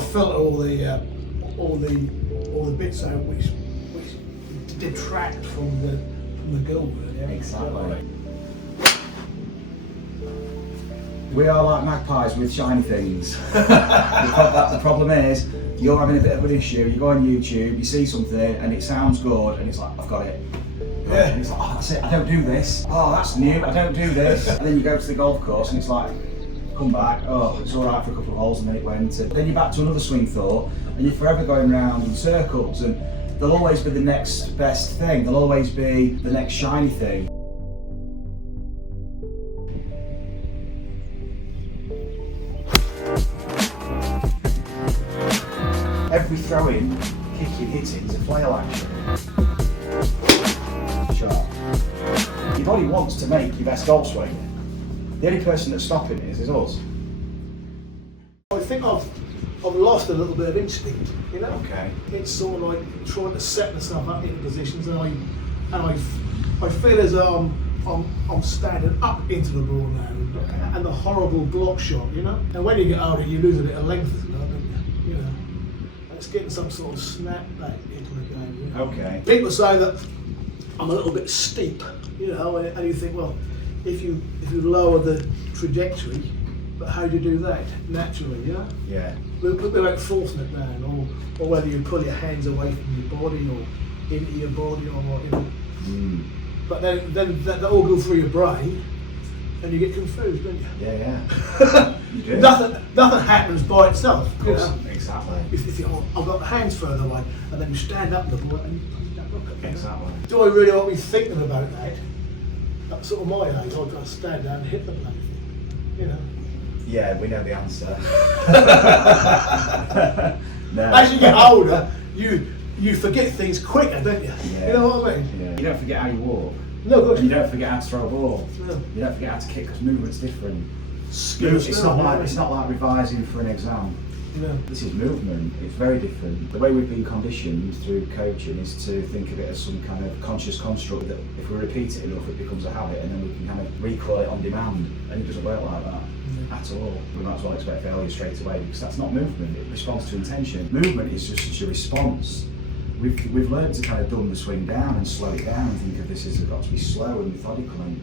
to filter all the bits out which detract from the gold. Yeah? Exactly. We are like magpies with shiny things. The problem is, you're having a bit of an issue, you go on YouTube, you see something and it sounds good and it's like, I've got it. Yeah. And it's like, oh, that's it, I don't do this. Oh, that's new, I don't do this. And then you go to the golf course and it's like, come back, oh, it's all right for a couple of holes and then it went. And then you're back to another swing thought and you're forever going round in circles, and there'll always be the next best thing, there'll always be the next shiny thing. Every throwing, kicking, hitting is a flail action. Sharp. Your body wants to make your best golf swing. The only person that's stopping it is us. I think I've lost a little bit of instinct, you know. Okay. It's sort of like trying to set myself up into positions, and I feel as though I'm standing up into the ball now, and the horrible block shot, you know. And when you get older, you lose a bit of length, don't you? You know. It's getting some sort of snap back into the game. You know? Okay. People say that I'm a little bit steep, you know, and you think, well, if you lower the trajectory, but how do you do that naturally, you know? Yeah. Without forcing it down, or whether you pull your hands away from your body or into your body, or what, you know. Mm. But then that all go through your brain, and you get confused, don't you? Yeah. You do. Nothing happens by itself. Of course, You know? exactly. If you think, oh, I've got the hands further away, and then you stand up the ball and you look at it. Exactly. Do I really want to be thinking about that? At sort of my age, I've got to stand down and hit the bloody thing, you know. Yeah, we know the answer. No. As you get older, you forget things quicker, don't you? Yeah. You know what I mean? Yeah. You don't forget how you walk. No, good. And you don't forget how to throw a ball. No. You don't forget how to kick because movement's different. Skills. It's not like revising for an exam. No. This is movement. It's very different. The way we've been conditioned through coaching is to think of it as some kind of conscious construct that if we repeat it enough, it becomes a habit, and then we can kind of recall it on demand. And it doesn't work like that at all. We might as well expect failure straight away, because that's not movement. It responds to intention. Movement is just such a response. We've learned to kind of dumb the swing down and slow it down and think of this as got to be slow and methodical, and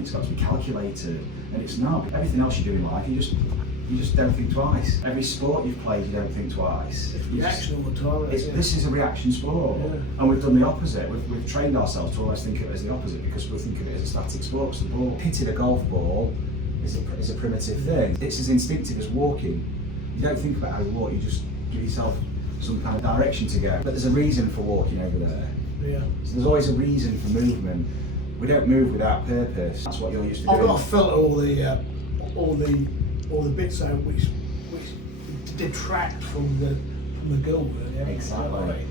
it's got to be calculated, and it's not. Everything else you do in life, you just don't think twice. Every sport you've played, you don't think twice. It's reaction all the time. This is a reaction sport, and we've done the opposite. We've trained ourselves to always think of it as the opposite, because we think of it as a static sport. So the ball, hitting a golf ball is a primitive thing. It's as instinctive as walking. You don't think about how you walk, you just give yourself some kind of direction to go. But there's a reason for walking over there. Yeah. So there's always a reason for movement. We don't move without purpose. That's what you're used to doing. I've got to filter all the bits out which detract from the gold. Yeah? Exactly.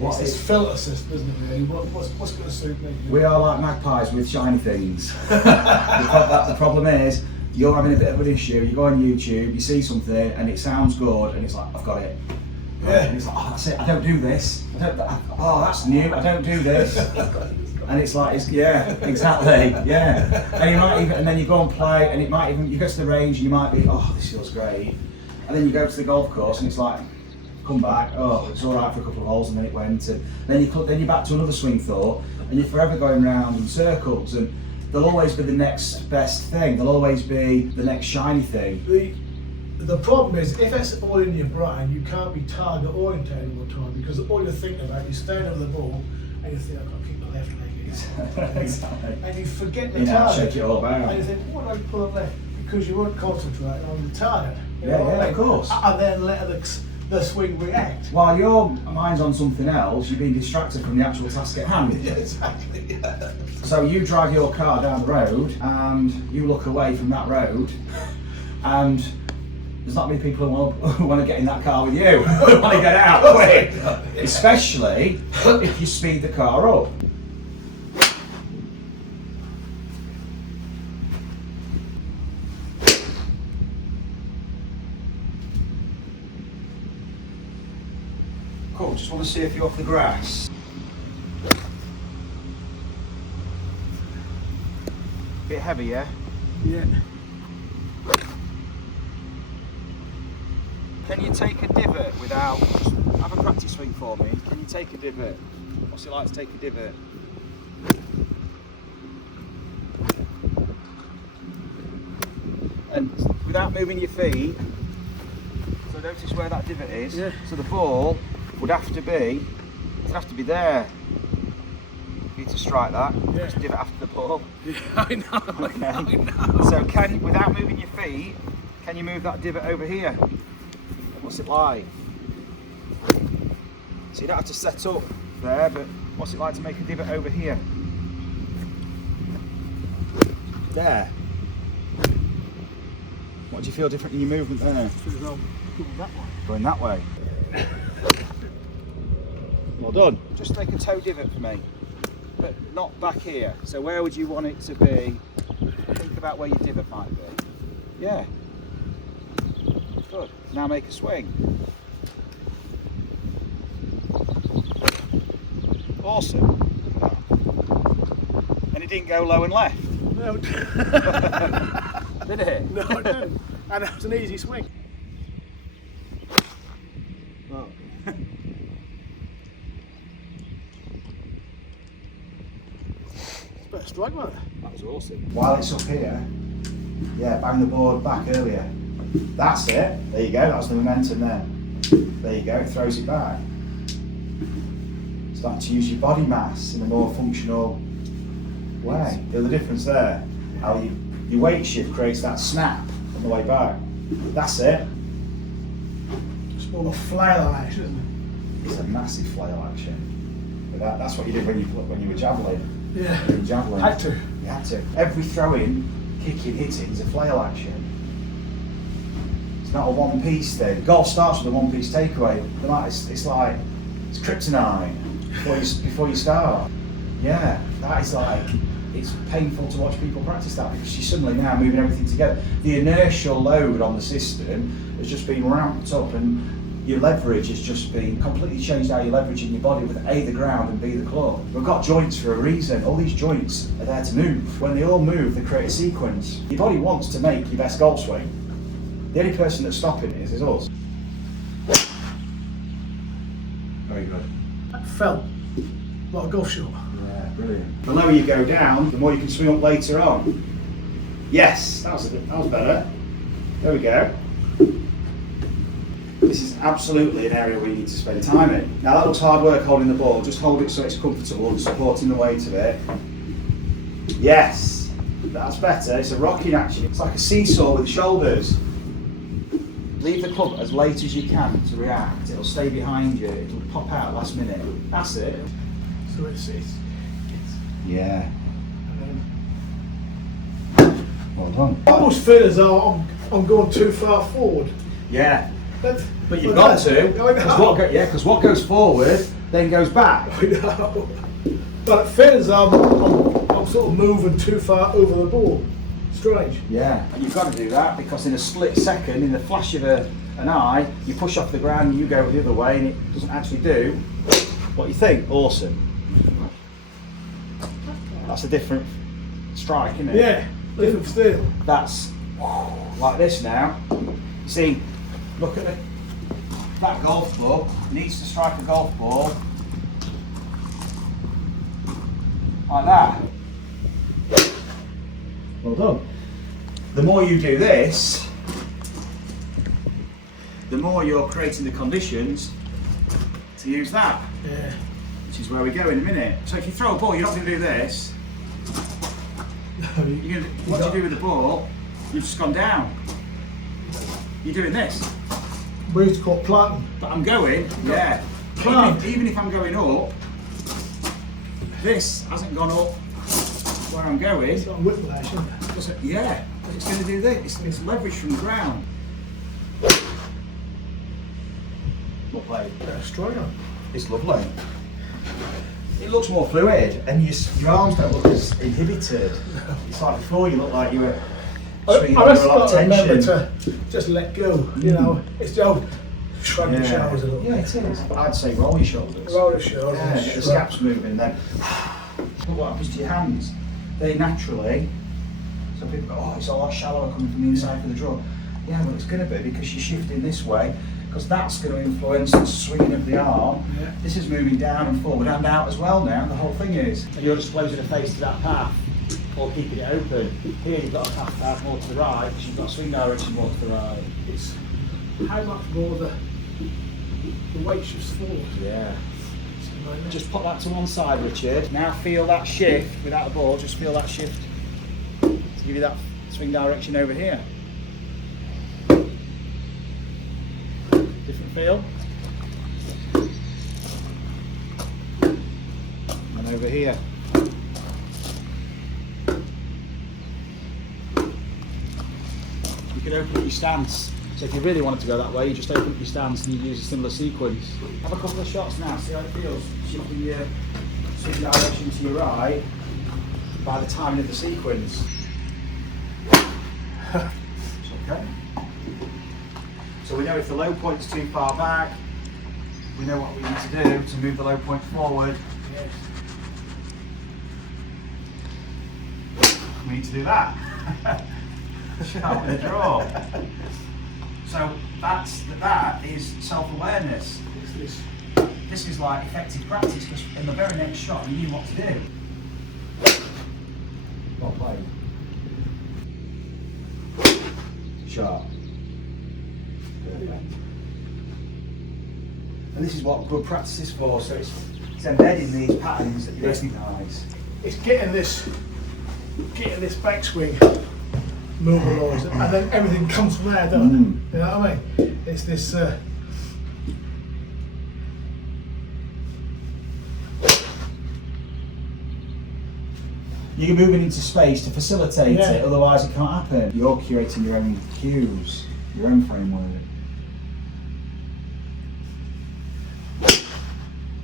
It's this filter system, isn't it? Really? What's going to suit me? We are like magpies with shiny things. The problem is, you're having a bit of an issue, you go on YouTube, you see something and it sounds good and it's like, I've got it. Yeah. And it's like, oh, that's it, I don't do this. Oh, that's new, I don't do this. And it's like, yeah, exactly, yeah. And you might even, and then you go and play, and it might even, you go to the range and you might be, oh, this feels great. And then you go to the golf course and it's like, come back, oh, it's all right for a couple of holes and then it went. And then you're back to another swing thought, and you're forever going round in circles, and there'll always be the next best thing, there'll always be the next shiny thing. The problem is, if it's all in your brain, you can't be target orientated all the time, because all you're thinking about, you stand over the ball and you think, I've got to keep my left leg in. Exactly. And you forget the You target. shake it all about. And you think, what do I pull up left? Because you weren't concentrating on the target. You Yeah, know what I mean? of course. And then let the swing react. While your mind's on something else, you're being distracted from the actual task at hand. Yeah, exactly. Yeah. So you drive your car down the road and you look away from that road, and there's not many people who want to get in that car with you, who want to get out quick, especially if you speed the car up. Cool, just want to see if you're off the grass. Bit heavy, yeah? Yeah. Can you take a divot without, have a practice swing for me. Can you take a divot? What's it like to take a divot? And without moving your feet, so notice where that divot is. Yeah. So the ball would have to be there for you to strike that. Yeah. Just divot after the ball. Yeah, I know. Okay. I know. So without moving your feet, can you move that divot over here? What's it like? So you don't have to set up there, but what's it like to make a divot over here? There. What do you feel different in your movement there? Going that way. Well done. Just make a toe divot for me, but not back here. So where would you want it to be? Think about where your divot might be. Yeah. Good. Now make a swing. Awesome. And it didn't go low and left. No. Did it? No, it didn't. And that was an easy swing. Oh. It's better strike, wasn't it? That was awesome. While it's up here, yeah, bang the board back earlier. That's it. There you go. That's the momentum there. There you go. It throws it back. Starting to use your body mass in a more functional way. Feel the difference there? How your weight shift creates that snap on the way back. That's it. It's more of a flail action, isn't It's a massive flail action. But that's what you did when you were javelin. it? Yeah. When you were javelin. Had to. You had to. Every throw-in, kicking, hitting is a flail action. It's not a one-piece thing. Golf starts with a one-piece takeaway. It's like it's kryptonite before you start. Yeah, that is like, it's painful to watch people practice that because you're suddenly now moving everything together. The inertial load on the system has just been ramped up, and your leverage has just been completely changed how you're leveraging your body with A, the ground, and B, the club. We've got joints for a reason. All these joints are there to move. When they all move, they create a sequence. Your body wants to make your best golf swing. The only person that's stopping it is us. Very good. That felt like a golf shot. Yeah, brilliant. The lower you go down, the more you can swing up later on. Yes, that was better. There we go. This is absolutely an area where you need to spend time in. Now that looks hard work holding the ball. Just hold it so it's comfortable and supporting the weight of it. Yes, that's better. It's a rocking action. It's like a seesaw with the shoulders. Leave the club as late as you can to react. It'll stay behind you. It'll pop out last minute. That's it. So it's Yeah. and then Well done. I almost feel as though I'm going too far forward. Yeah. But You've got to. I know. Because what goes forward then goes back. I know. But it feels as though I'm sort of moving too far over the ball. Strange. Yeah, and you've got to do that because in a split second, in the flash of an eye, you push off the ground and you go the other way, and it doesn't actually do what you think. Awesome. That's a different strike, isn't it? Yeah, different steel. That's like this now. You see, look at that golf club needs to strike a golf ball like that. Well done. The more you do this, the more you're creating the conditions to use that. Yeah. Which is where we go in a minute. So if you throw a ball, you're not going to do this. What do you do with the ball? You've just gone down. You're doing this. We used to call it planting. But I'm going, yeah. Even if I'm going up, this hasn't gone up where I'm going. It's got a whiplash, isn't it? Yeah, it's going to do this. It's leverage from the ground. Well played. Better strike on. It's lovely. It looks more fluid, and your arms don't look as inhibited. It's like before you look like you were swinging under a lot of remember tension. to just let go. You know, it's the old shrug your shoulders a little Yeah, bit. it is. I'd say roll your shoulders. Roll your shoulders. Yeah, get the scaps moving then. Look what happens to your hands. They naturally, some people go, oh, it's a lot shallower coming from the inside for the draw. Yeah, well it's going to be because you're shifting this way. because that's going to influence the swinging of the arm. Yeah. This is moving down and forward and out as well now, the whole thing is. And you're just closing the face to that path, or keeping it open. Here you've got a path more to the right, because you've got a swing direction more to the right. It's how much more the weight shifts forward. Yeah. Just put that to one side, Richard. Now feel that shift without the ball, just feel that shift to give you that swing direction over here. Different feel. And over here. You can open up your stance. So if you really wanted to go that way, you just open up your stance and you use a similar sequence. Have a couple of shots now, see how it feels. Shifting your swing direction to your right by the timing of the sequence. It's okay. So we know if the low point's too far back, we know what we need to do to move the low point forward. Yes. We need to do that. Shout and draw. So that is self-awareness. This is like effective practice, because in the very next shot you knew what to do. Well played. Sharp. Perfect. And this is what good practice is for, so it's embedding these patterns that you recognise. It's getting this backswing mobilised, and then everything comes from there, doesn't it? You know what I mean? It's this. You're moving into space to facilitate Yeah. it, otherwise it can't happen. You're curating your own cues, your own framework.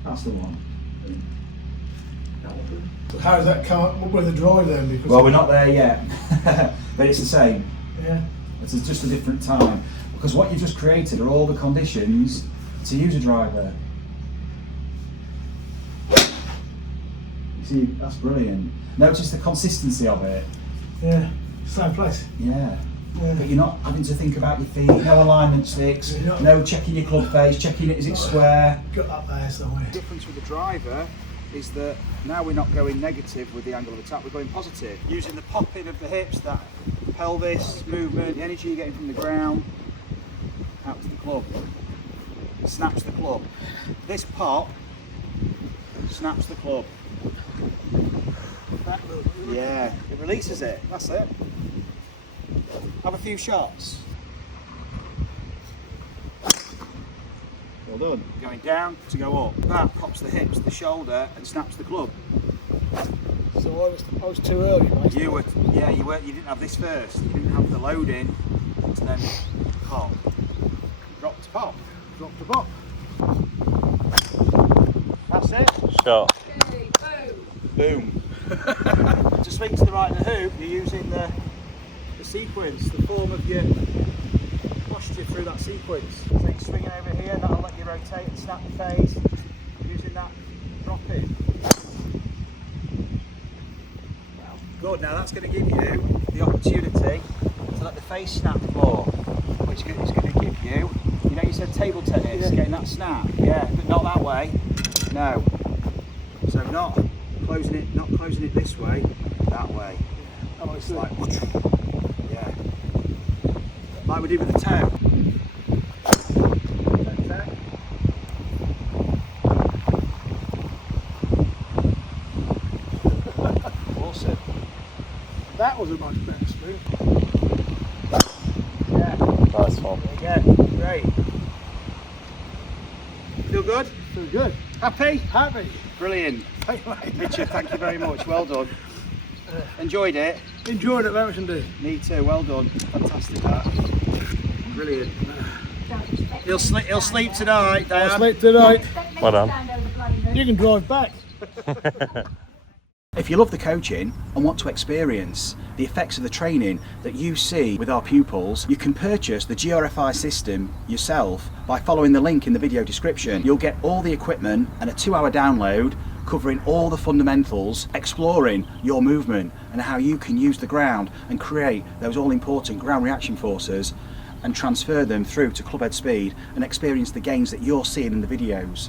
That's the one. How does that come up with the drive then? Because Well, we're not there yet, but it's the same. yeah. It's just a different time. Because what you've just created are all the conditions to use a driver. You see, that's brilliant. Notice the consistency of it. Yeah. Same place. Yeah. Yeah. But you're not having to think about your feet, no alignment sticks, You're not- no checking your club face, checking it, is it square? Got up there somewhere. The difference with the driver is that now we're not going negative with the angle of attack, we're going positive. Using the popping of the hips, that pelvis movement, the energy you're getting from the ground, out to the club. Snaps the club. This pop snaps the club. Yeah, it releases it, that's it. Have a few shots. Well done. Going down to go up. That pops the hips, the shoulder, and snaps the club. So I was too early, mate. You were, yeah, you didn't have this first. You didn't have the load in to then pop. Drop to pop. Drop the pop. That's it. Shot. Okay, boom. Boom. To swing to the right of the hoop, you're using the sequence, the form of your posture through that sequence. So you're swinging over here, that'll let you rotate and snap the face, using that drop in. Good, now that's going to give you the opportunity to let the face snap more, which is going to give you, you know, you said table tennis, getting that snap, yeah, but not that way, no. So not closing it this way, that way. Oh, I It's see. like, yeah, like we did with the toe. Okay. Awesome. That was a much better spin. Yeah. Nice one. Again, great. Feel good? Feel good. Happy? Happy. Brilliant. Thank you, mate. Richard, thank you very much. Well done. Enjoyed it? Enjoyed it very much indeed. Me too. Well done. Fantastic that. Brilliant. He'll sleep tonight, Dan. I'll sleep tonight. Well done. You can drive back. If you love the coaching and want to experience the effects of the training that you see with our pupils, you can purchase the GRFI system yourself by following the link in the video description. You'll get all the equipment and a 2-hour download covering all the fundamentals, exploring your movement and how you can use the ground and create those all-important ground reaction forces and transfer them through to clubhead speed and experience the gains that you're seeing in the videos.